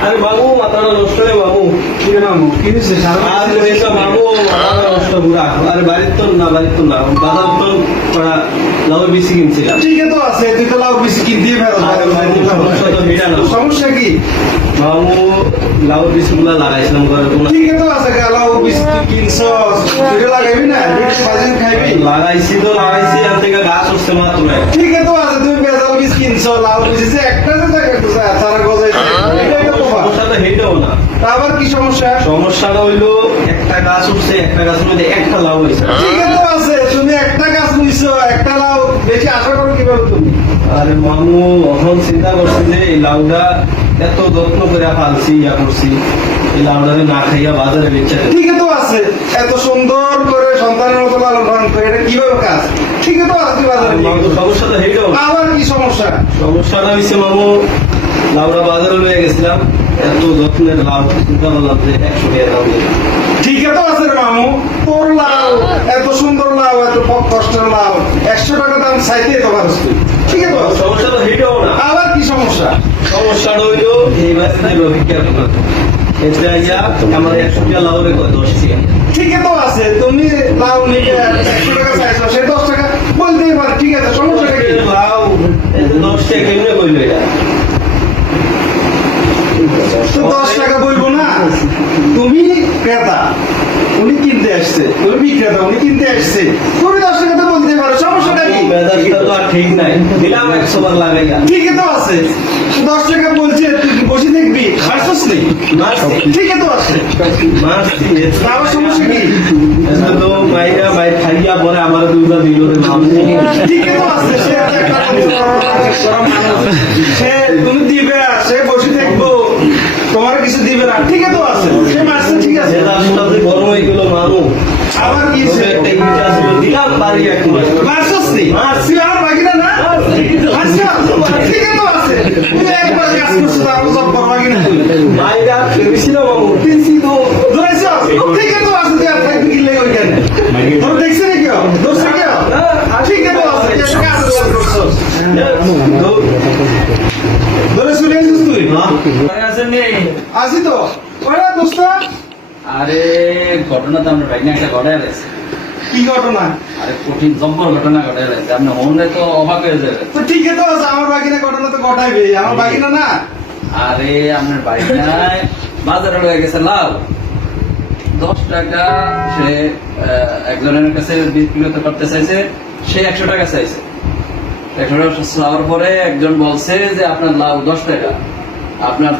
আরে বাবু মাথাটা নষ্ট রে বাবু কি মামু কি হয়েছে? আর হয়েছে। মাথাটা নষ্ট পুরা আরে বাড়ির তো না বাড়ির তো না। বাজার তো করা লাউ বেশি কিনছিলাম ঠিকই তো আছে তুই তো লাউ বেশি কিনতেই ফেরত আরে সমস্যা কি? বাবু লাউ বেশি গুলা লাগাইছিলাম ঘরে কোনো ঠিকই তো আছে লাউ বেশি তুই তুই লাগাইবি না তুই বাজিন খাইবি। লাগাইছি তো লাগাইছি আর থেকে গাছ উঠছে মাত্র। ঠিকই তো আছে তুমি বেজাল বীজ কিনছ লাউ বীজ একটা যে জায়গা সারা গজাই এটাই তো তোমার সমস্যা তো হেঁটেও না তা আবার কি সমস্যা? সমস্যাটা হইল একটা গাছ উঠছে একটা গাছের মধ্যে একটা লাউ হয়েছে। ঠিকই তো আছে। তুমি একটা গাছ নিছো একটা লাউ। বেশি আশা করো কীভাবে তুমি? আরে মামু এখন চিন্তা করছি যে এই লাউটা এত যত্ন করে ফালছি ইয়া করছি এই লাউটাকে না খাইয়া বাজারে বেচে। ঠিকই তো আছে এত সুন্দর করে সন্তানের মতো লালন পালন করে এটা কীভাবে কাজ? ঠিকই তো আছে বাজারে আরে নিয়ে মামু গেছিস। সমস্যা তো হেঁটেও না আবার কি সমস্যা? সমস্যাটা হয়েছে মামু লাউটা বাজারে লয়ে গেছিলাম। এত যত্নের লাউ চিন্তা করলাম যে একশো টাকা দাম ঠিকই তো আছে মামু। তোর লাউ এত সুন্দর লাউ এত কষ্টের লাউ একশো টাকা দাম চাইতে তো তো আছে? সমস্যা তো হেঁটেও না। আবার কি সমস্যা? সমস্যাটা হইল এই বাচ্চাদের অভিজ্ঞতা এটা ইয়া আমার একশো টাকা লাউ রেখো দশ টাকা। ঠিকই তো আছে। তুমি লাউ নিয়ে একশো টাকা চাইছো সে দশ টাকা। বলতেই পারে ঠিক আছে সমস্যাটা কি লাউ এই যে দশ টাকা কেমনে কইলো এটা তো দশ টাকা বলব না। তুমি ক্রেতা উনি কিনতে আসছে তুমি বিক্রেতা উনি কিনতে আসছে। তুমি দশ টাকা তো বলতে পারো সমস্যাটা কি? ঠিক নাই। দিলাম একশো বার লাগাইয়া ঠিকই তো আছে। দশ টাকা বলছে তুই বসে দেখবি হাসছিস নেই ঠিকই তো আছে। মারছি সমস্যা কি? তো মাইরা মাই খাইয়া পরে আমার দুটা দিল ঠিকই তো আছে সে একটা মানুষ। সে তুমি দিবে সে বসে দেখব তোমার কিছু দিবে না ঠিকই তো আছে সে মারছে ঠিক আছে সেটা গরম হয়ে গেল আবার কি একটা ইটা ছিল দিলাম বাড়ি এক মাস মারছিস নি? মারছি আর বাকি না না? মারছি ঠিকই তো আছে তুই একবার কাজ করছিস আর সব বড় বাকি না। মাইরা ফেরেছিল মামু। পেয়েছি তো ধরেছ? ঠিকই তো আছে তুই আর থাকবি কি লেগে ওইখানে তোর দেখছিস নাকি দোষ নাকি ঠিকই তো আছে কাজ করছিস। ধরে চলে আসিস তুই আসি তো। ওরা দোস্ত। আরে ঘটনা তো আমরা ভাই না একটা ঘটায় রয়েছে। কি ঘটনা? আরে কঠিন জব্বর ঘটনা ঘটায় রয়েছে। আপনি মনে তো অবাক হয়ে যাবে তো ঠিকই তো আছে আমার বাকি ঘটনা তো ঘটাইবে। আমার বাকি না না? আরে আপনার বাড়ি বাজারে রয়ে গেছে লাভ দশ টাকা সে একজনের কাছে করতে চাইছে সে একশো টাকা চাইছে। একশো টাকা চাওয়ার পরে একজন বলছে যে আপনার লাভ দশ টাকা। আপনার